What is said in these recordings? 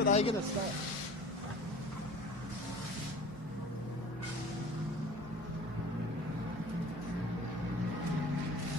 are they going to start?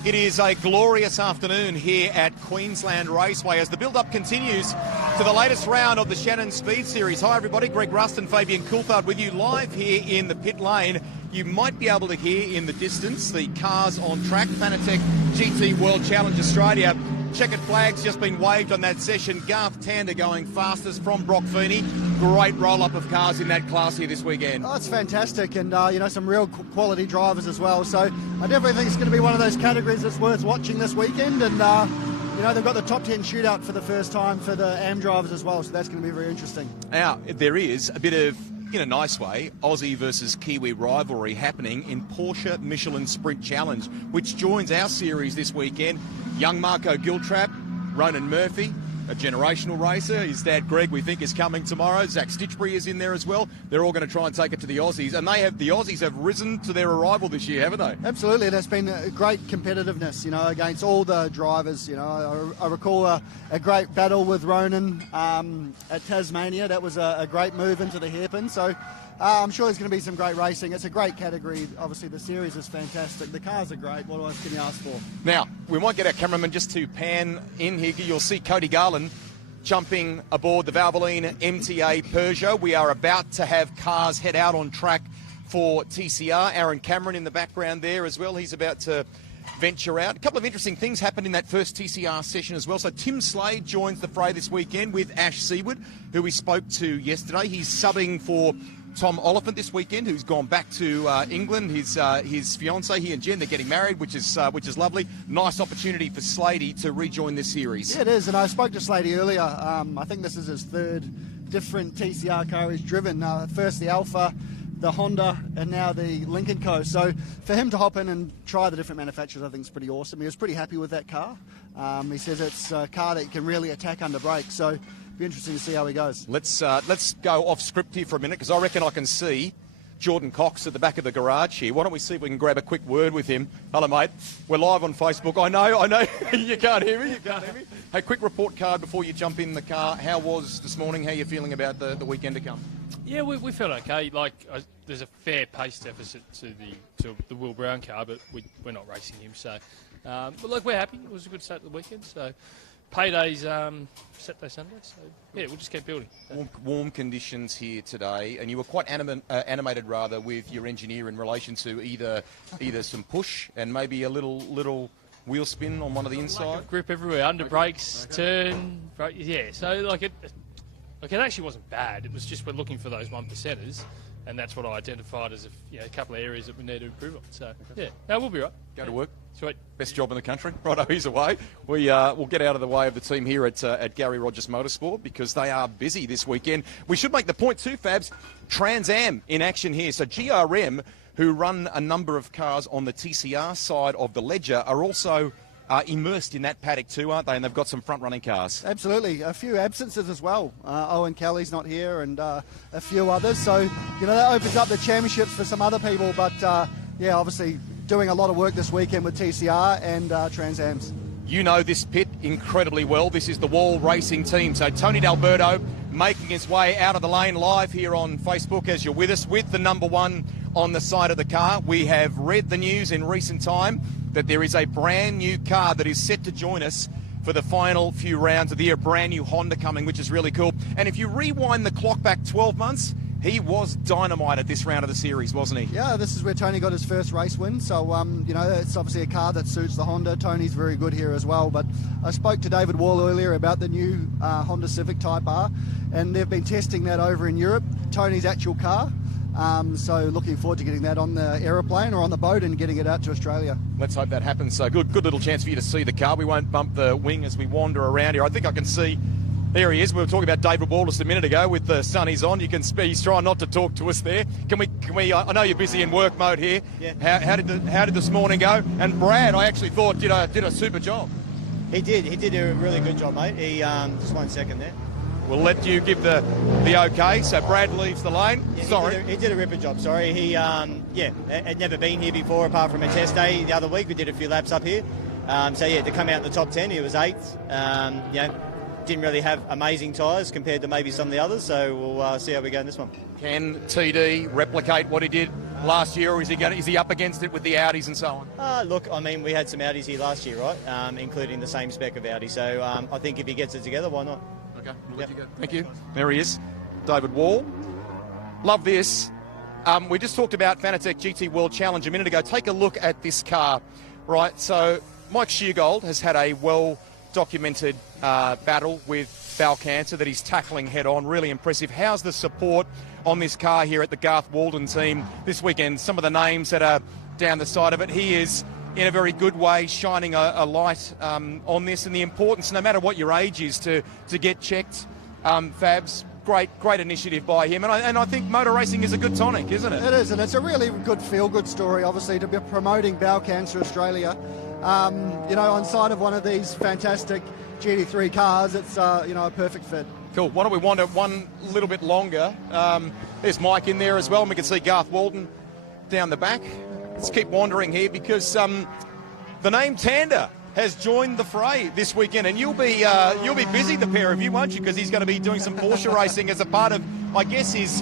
It is a glorious afternoon here at Queensland Raceway as the build-up continues to the latest round of the Shannons SpeedSeries. Hi everybody, Greg Rust and Fabian Coulthard with you live here in the pit lane. You might be able to hear in the distance the cars on track. Paddock GT World Challenge Australia. Checkered flag's just been waved on that session. Garth Tander going fastest from Brock Feeney. Great roll-up of cars in that class here this weekend. Oh, it's fantastic, and you know, some real quality drivers as well. So I definitely think it's going to be one of those categories that's worth watching this weekend. And you know, they've got the top 10 shootout for the first time for the AM drivers as well. So that's going to be very interesting. Now there is a bit of, in a nice way, Aussie versus Kiwi rivalry happening in Porsche Michelin Sprint Challenge, which joins our series this weekend. Young Marco Giltrap, Ronan Murphy, a generational racer. His dad, Greg, we think is coming tomorrow. Zach Stitchbury is in there as well. They're all going to try and take it to the Aussies. And the Aussies have risen to their arrival this year, haven't they? Absolutely. There's been a great competitiveness, you know, against all the drivers. You know, I recall a great battle with Ronan at Tasmania. That was a great move into the hairpin. So I'm sure there's going to be some great racing. It's a great category. Obviously, the series is fantastic. The cars are great. What else can you ask for? Now, we might get our cameraman just to pan in here. You'll see Cody Garland jumping aboard the Valvoline MTA Peugeot. We are about to have cars head out on track for TCR. Aaron Cameron in the background there as well. He's about to venture out. A couple of interesting things happened in that first TCR session as well. So Tim Slade joins the fray this weekend with Ash Seaward, who we spoke to yesterday. He's subbing for Tom Oliphant this weekend, who's gone back to England. His fiancée, he and Jen, they're getting married, which is lovely. Nice opportunity for Slady to rejoin this series. Yeah, it is, and I spoke to Slady earlier. I think this is his third different TCR car he's driven. First the Alpha, the Honda, and now the Lincoln Co. So for him to hop in and try the different manufacturers, I think is pretty awesome. He was pretty happy with that car. He says it's a car that can really attack under brakes. So be interesting to see how he goes. Let's go off script here for a minute, because I reckon I can see Jordan Cox at the back of the garage here. Why don't we see if we can grab a quick word with him? Hello, mate. We're live on Facebook. I know. You can't hear me. Hey, quick report card before you jump in the car. How was this morning? How are you feeling about the weekend to come? Yeah, we felt okay. There's a fair pace deficit to the Will Brown car, but we're not racing him. So, but look, we're happy. It was a good start to the weekend. So, payday's Saturday, Sunday. So, yeah, we'll just keep building. Warm conditions here today, and you were quite animated with your engineer in relation to either some push and maybe a little wheel spin on one of the inside. Grip everywhere, under brakes, turn, brake, yeah. So it actually wasn't bad. It was just we're looking for those 1%ers, and that's what I identified as a couple of areas that we need to improve on. So yeah, no, we'll be right. Go to work. Sweet. Best job in the country. Righto, he's away. We'll get out of the way of the team here at Gary Rogers Motorsport, because they are busy this weekend. We should make the point too, Fabs. Trans Am in action here. So GRM, who run a number of cars on the TCR side of the ledger, are also immersed in that paddock too, aren't they? And they've got some front-running cars. Absolutely. A few absences as well. Owen Kelly's not here, and a few others. So, you know, that opens up the championships for some other people. But, yeah, obviously doing a lot of work this weekend with TCR and Trans Ams. You know this pit incredibly well. This is the Wall Racing team. So Tony D'Alberto making his way out of the lane live here on Facebook as you're with us, with the number one on the side of the car. We have read the news in recent time that there is a brand new car that is set to join us for the final few rounds of the year. A brand new Honda coming, which is really cool. And if you rewind the clock back 12 months, he was dynamite at this round of the series, wasn't he? Yeah, this is where Tony got his first race win. So, you know, it's obviously a car that suits the Honda. Tony's very good here as well. But I spoke to David Wall earlier about the new Honda Civic Type R, and they've been testing that over in Europe, Tony's actual car. So looking forward to getting that on the aeroplane or on the boat and getting it out to Australia. Let's hope that happens. So good little chance for you to see the car. We won't bump the wing as we wander around here. I think I can see. There he is. We were talking about David Wallace a minute ago with the sunnies on. You can see he's trying not to talk to us there. Can we? I know you're busy in work mode here. Yeah. How did this morning go? And Brad, I actually thought did a super job. He did. He did a really good job, mate. He just 1 second there. We'll let you give the okay. So Brad leaves the lane. Yeah, Sorry. He did a ripper job. Sorry. He had never been here before apart from a test day the other week. We did a few laps up here. So yeah, to come out in the top 10, he was 8th. didn't really have amazing tyres compared to maybe some of the others, so we'll see how we go in this one. Can TD replicate what he did last year, or is he up against it with the Audis and so on? Look, I mean, we had some Audis here last year, right, including the same spec of Audi, so I think if he gets it together, why not? Okay, we'll let you go. Thank you. There he is, David Wall. Love this. We just talked about Fanatec GT World Challenge a minute ago. Take a look at this car, right? So Mike Sheargold has had a well-documented battle with bowel cancer that he's tackling head-on. Really impressive. How's the support on this car here at the Garth Walden team this weekend? Some of the names that are down the side of it. He is, in a very good way, shining a light on this, and the importance, no matter what your age is, to get checked. Fabs, great initiative by him, and I think motor racing is a good tonic, isn't it? It is, and it's a really good feel-good story, obviously, to be promoting Bowel Cancer Australia. On side of one of these fantastic GT3 cars, it's a perfect fit. Cool. Why don't we wander one little bit longer? There's Mike in there as well, and we can see Garth Walden down the back. Let's keep wandering here because the name Tander has joined the fray this weekend, and you'll be busy, the pair of you, won't you? Because he's going to be doing some Porsche racing as a part of, I guess, his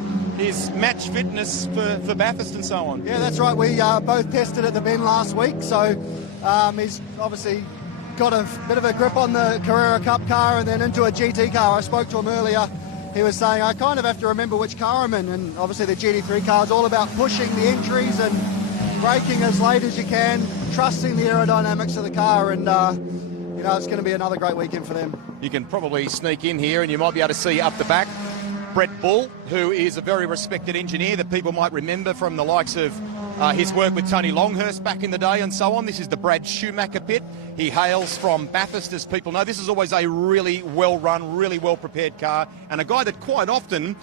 match fitness for Bathurst and so on. Yeah, that's right. We both tested at the Bend last week, so he's obviously got a bit of a grip on the Carrera Cup car and then into a GT car. I spoke to him earlier. He was saying, I kind of have to remember which car I'm in, and obviously the GT3 car is all about pushing the entries and braking as late as you can, trusting the aerodynamics of the car, and it's going to be another great weekend for them. You can probably sneak in here and you might be able to see up the back Brett Bull, who is a very respected engineer that people might remember from the likes of his work with Tony Longhurst back in the day and so on. This is the Brad Schumacher pit. He hails from Bathurst, as people know. This is always a really well-run, really well-prepared car, and a guy that quite often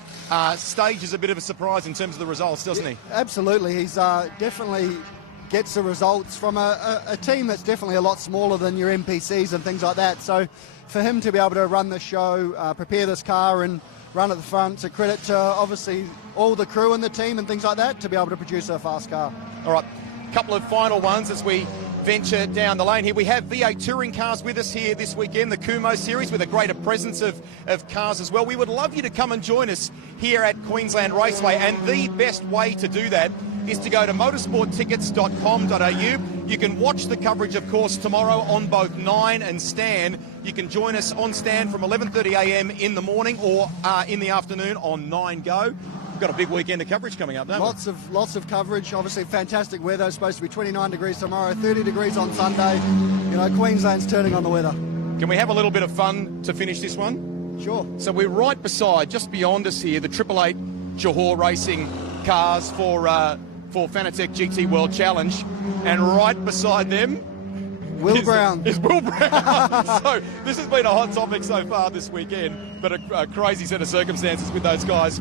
stages a bit of a surprise in terms of the results, doesn't he? Absolutely. He's definitely gets the results from a team that's definitely a lot smaller than your NPCs and things like that. So for him to be able to run the show, prepare this car and run at the front, it's a credit to obviously all the crew in the team and things like that to be able to produce a fast car. All right, a couple of final ones as we venture down the lane here. We have V8 touring cars with us here this weekend, the Kumo series, with a greater presence of cars as well. We would love you to come and join us here at Queensland Raceway, and the best way to do that is to go to motorsporttickets.com.au. You can watch the coverage, of course, tomorrow on both 9 and Stan. You can join us on Stan from 11:30 a.m. in the morning or in the afternoon on 9 Go. We've got a big weekend of coverage coming up, don't we? Lots of coverage. Obviously, fantastic weather. It's supposed to be 29 degrees tomorrow, 30 degrees on Sunday. Queensland's turning on the weather. Can we have a little bit of fun to finish this one? Sure. So we're right beside, just beyond us here, the 888 Johor Racing cars for Fanatec GT World Challenge, and right beside them Will Brown. Is Will Brown. So this has been a hot topic so far this weekend, but a crazy set of circumstances with those guys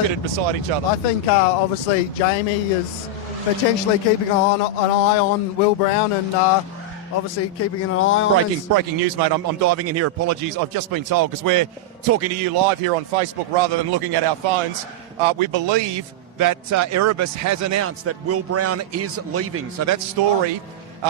fitted beside each other. I think obviously Jamie is potentially keeping an eye on Will Brown, and obviously keeping an eye on breaking news, mate. I'm diving in here. Apologies. I've just been told, because we're talking to you live here on Facebook rather than looking at our phones. We believe that Erebus has announced that Will Brown is leaving. So that story,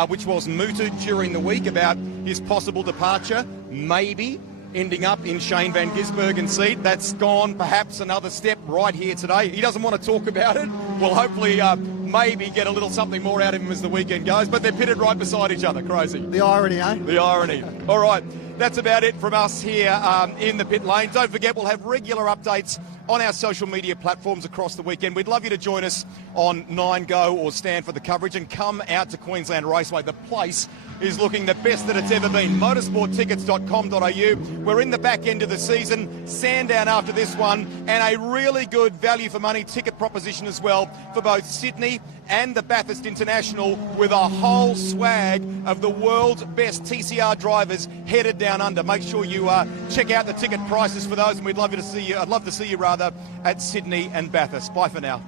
which was mooted during the week about his possible departure, maybe ending up in Shane Van Gisbergen's seat, that's gone perhaps another step right here today. He doesn't want to talk about it. We'll hopefully maybe get a little something more out of him as the weekend goes, but they're pitted right beside each other. Crazy. The irony, eh? The irony. All right, that's about it from us here in the pit lane. Don't forget, we'll have regular updates on our social media platforms across the weekend. We'd love you to join us on 9 Go or Stand for the coverage, and come out to Queensland Raceway. The place is looking the best that it's ever been. Motorsporttickets.com.au. We're in the back end of the season. Sandown after this one, and a really good value for money ticket proposition as well for both Sydney and the Bathurst International, with a whole swag of the world's best TCR drivers headed down under. Make sure you check out the ticket prices for those, and we'd love you to see you. I'd love to see you rather at Sydney and Bathurst. Bye for now.